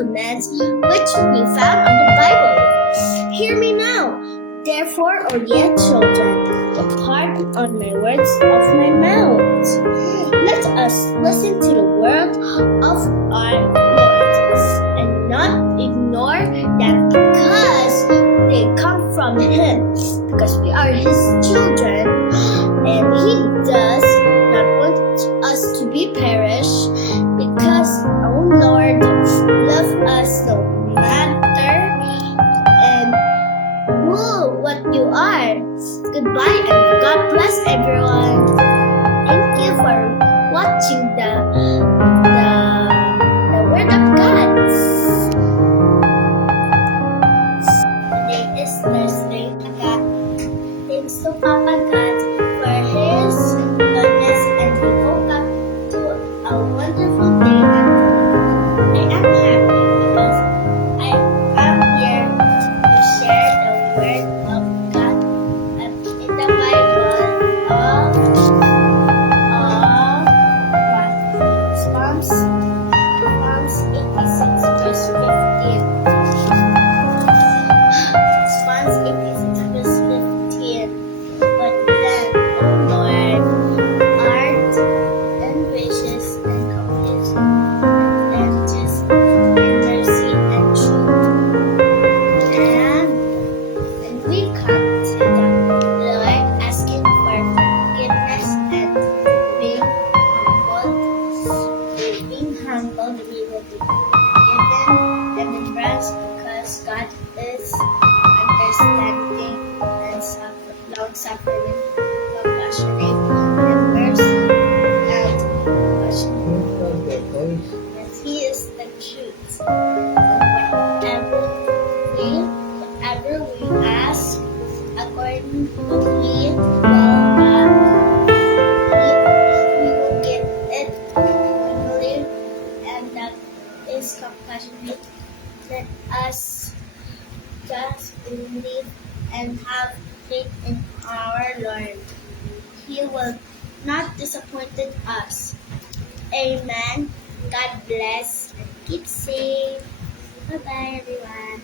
commands which we found on the Bible. Hear me now. Therefore, O ye children, depart on my words of my mouth. Let us listen to the word of our Lord and not ignore that because they come from Him, because we are His children, and He does not want us to be perished, because our Lord loves us no matter and what you are. Goodbye and God bless everyone. Thank you for watching the Word of God. Today is Thursday. Thanks to Papa God for His goodness, and we woke up to a wonderful day. I am happy because I am here to share the Word of God in the Bible of Psalms 86 verse 15. Psalms 86 verse 15. But then, O Lord, art and gracious and compassionate and just and mercy and truth. And we come to the Lord asking for forgiveness and being humbled, we will be given deliverance because God is understanding and long-suffering, compassionate, and mercy and compassionate. Yes, He is the truth. Whatever we ask, according to He will get it quickly, and that is compassionate. Let us just believe and have faith in our Lord. He will not disappoint us. Amen. God bless and keep safe. Bye-bye, everyone.